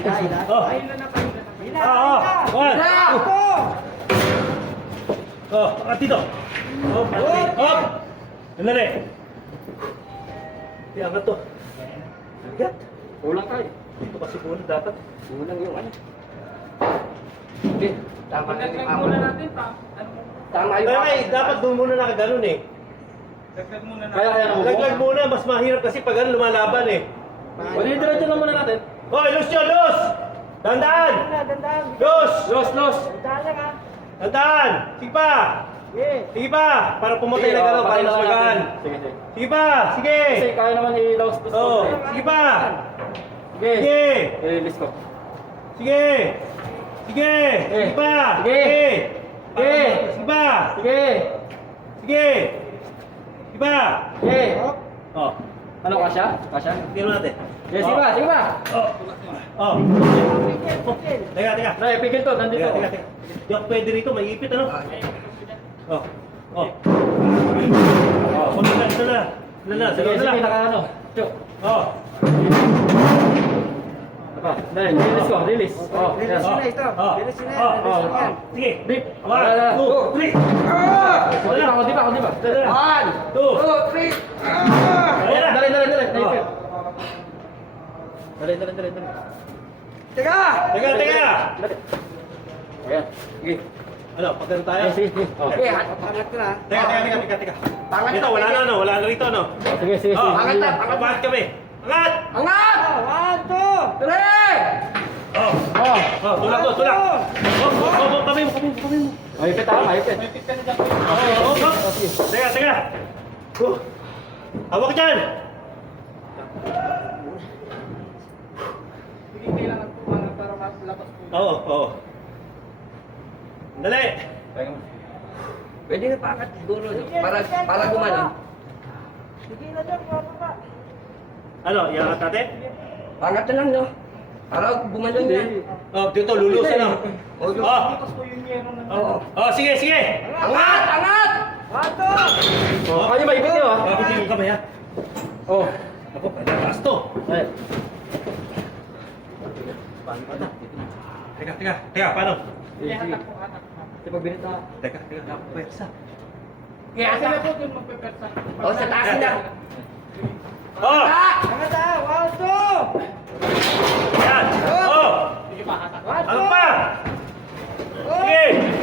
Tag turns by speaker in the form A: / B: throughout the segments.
A: Oh. One. Oh, at dito. Oh, up. Dali. Angat to. Angat.
B: Kulang tayo.
A: Dito kasi kulang dapat.
B: Kulang yung ano. Hindi. Tama na yung muna natin pa. Tama yung
A: dapat doon muna nakaganon eh.
B: Dagdag muna natin.
A: Laglag muna, mas mahirap kasi pag ano lumalaban eh.
B: Wala yung diretso lang muna natin.
A: Hoy, los yun, los! Dandaan! Los!
B: Los!
A: Dandaan! Sige pa! Sige pa! Para pumatay na gano'n, para mas magaan.
B: Sige.
A: Sige pa! Sige!
B: Kasi kaya naman i-louse this
A: Oo, sige pa!
B: Sige.
A: Sige!
B: I-release ko.
A: Sige! Sige! Sige pa!
B: Sige! Sige!
A: Sige pa!
B: Sige!
A: Sige! Sige pa!
B: Sige!
A: Oh,
B: Ano, kasya? Kasya?
A: tingnan natin.
B: Sige, sige ba? Sige ba?
A: Oh. Oh. Teka.
B: Nay, pigil to. Nandito.
A: Teka. Di ako pwede rito, may ipit ano? Oh. Oh. Oh, ito na.
B: Sige, naka ano. Chuk.
A: Oh.
B: Apa? Nay, release ko. Release. Oh, yes.
A: Sige.
B: Deep.
A: 1, 2, 3.
B: Kunti pa.
A: 1, 2, 3.
B: Dali. Naipit. Dali.
A: Teka.
B: Dali. Ayan. Sige.
A: Ano, pagkano tayo?
B: Sige. Oh.
A: Teka. Dito, wala na rito, no?
B: Sige.
A: Oh, angat kami. Angat! Oh, tulak. Kami mo.
B: Maipit ako, maipit.
A: Teka. Hawak dyan!
B: Kailangan po para malapas po.
A: Oo. Dali!
C: Pwede na paangat siguro para gumanon.
A: Ano, iangat natin?
C: Paangat na lang, no? Para gumanon na.
A: Oh, dito, lulusin na.
C: Oo.
A: Oh, sige!
C: Angat!
B: Oh, kanya maipit yun, ha?
A: Hindi yung kamay, ha?
B: Oh.
A: Ako, palakas to.
B: Ay.
A: Teka, paano?
B: Sige. Sige, pagbinit na.
A: Teka, pwersa.
B: Kaya asa na po yung magpepersa.
C: O, sa taas na.
A: Oh! Yan! Oh!
B: Sige pa, hatak.
A: Ano pa? Sige!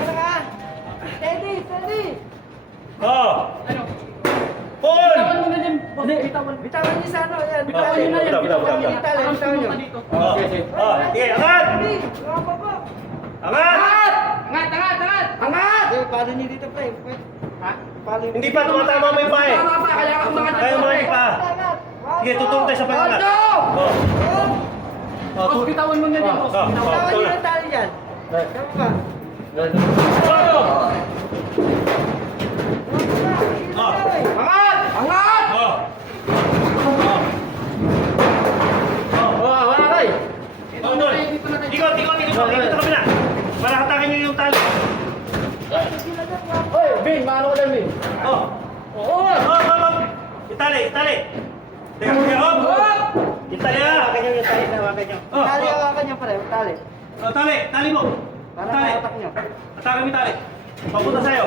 A: Oh!
B: Ano?
A: Paul!
B: Bitawan mo na din. Bitawan.
D: Bitawan niyo sa ano, yan.
A: Bitawan niyo na yan.
D: Bitawan niyo.
B: Parang
D: Bitawan niyo.
B: pumunta dito.
A: Oh!
B: Sige.
A: Oh! Sige, angat! Angat!
C: Angat!
D: Paano niyo dito, pre?
B: Ha?
D: Paano
A: Hindi pa tumatama mo yung paa eh.
C: Tama pa, kaya ka umangat
A: Kaya mga yung paa. Sige, tutulong tayo sa pangalan. Oh! Oh,
B: Boss, bitawan mo na din, boss.
A: Oh,
B: Bitawan.
D: Bitawan
A: ito
D: niyo
A: na.
D: ng tali dyan. Tama ba?
A: Oh! Oh!
C: Angat! Angat!
A: Oh!
B: Oh, wala kay.
A: Oh, doon. Ikot. Ikot sa kabila. Para hatakin nyo yung tali.
B: Hoy, Bin, maano ka dyan, Bin?
A: Oh!
B: Oo.
A: Itali. Teka, Itali ha!
D: Hawakan niyo yung tali na hawakan niyo.
A: Oh,
D: Tali,
A: oh.
D: hawakan niyo, pre. Tali.
A: Oh, tali mo.
D: Para
A: Tali.
D: mahatak niyo.
A: Hatakin mo yung tali. Papunta sa'yo.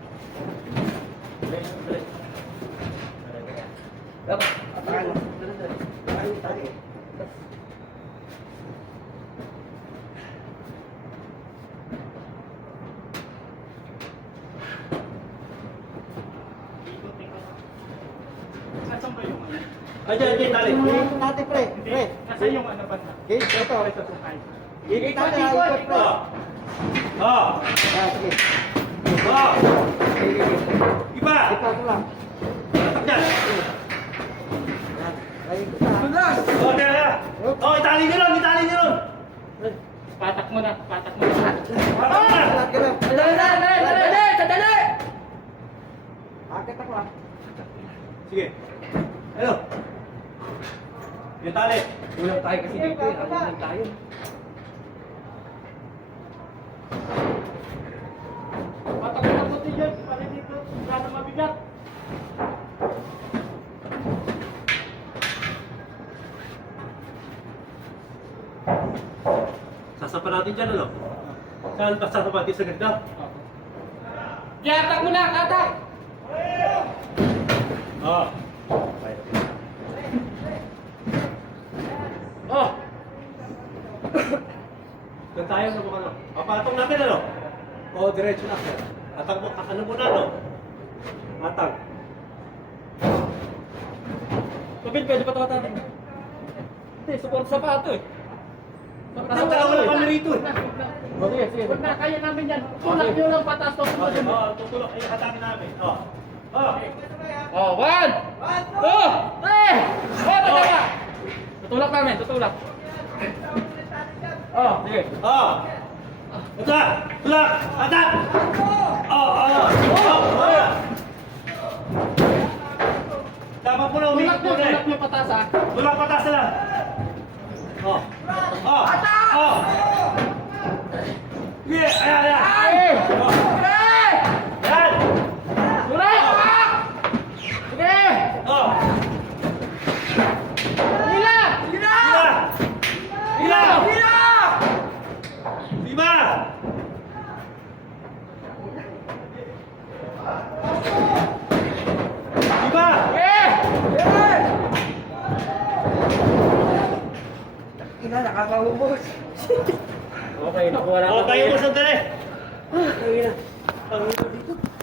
D: Hatakan mo. Tali.
B: Nasaan ba yung ano?
A: Diyan, tali.
D: Ito natin, pre. Pre.
B: Nasaan yung ano ba na?
D: Gate, ito.
B: Ito, sukay.
D: Ikot natin, ikot, pre.
A: Oh! Oh!
D: Yan, sige.
A: Oh!
D: Sige.
A: Iba!
D: Ito lang.
A: Tatak dyan.
D: Yan. Ay, ikot na.
A: Oh, teka. Oh, itali nyo ron.
B: Patak mo na.
A: Patak mo na.
D: Lahat ka lang.
C: Dali!
D: Akit ako ah.
A: Sige. Ano? Yung tali.
C: Ulang tayo kasi dito eh. Ano lang tayo?
B: Patak mo na po dyan. Para dito. Sana mabigat.
A: Sasapa natin dyan, ano? Saan pa sasapa? Sa ganda?
B: Yatak mo na, atak!
A: Oo.
B: Oh!
A: Doon tayo sa mga ano. Patong natin, ano? Oo, diretso na. Atang mo, ano muna, ano? Atang.
B: Kapil, pwede pa tawatin. Hindi, support sa pato eh.
A: Nasa dalawa lang kami rito, eh.
B: Sige, sige. Huwag na, kaya namin yan. Tulak nyo lang patas to.
A: Oo, tutulog. Ay, atangin namin. Oo. Oo.
B: Oh, 1, 2, 3! Oh, tatawa! Tutulak namin, tutulak. Oh, sige.
A: Oo. Tulak! Tulak! Atang! Oo, oo. Oo. Dapat mo na
B: Tulak
A: umikot
B: nyo,
A: muna, eh.
B: tulak nyo patas ha.
A: Tulak patas na lang. Oh. Oh. Oh. Yeah, ayan, ayan.
B: Ay!
A: Oh.
B: Sige!
A: Yan.
B: Tulak! Sige!
A: Oh.
B: Hila!
A: Hila. Hila. Lima. Lima.
B: Sige!
D: Ina, nakakahubos.
B: Okay, nakuha na
A: Oh, tayo mo sandali.
D: Ay, ina. Ang ina dito.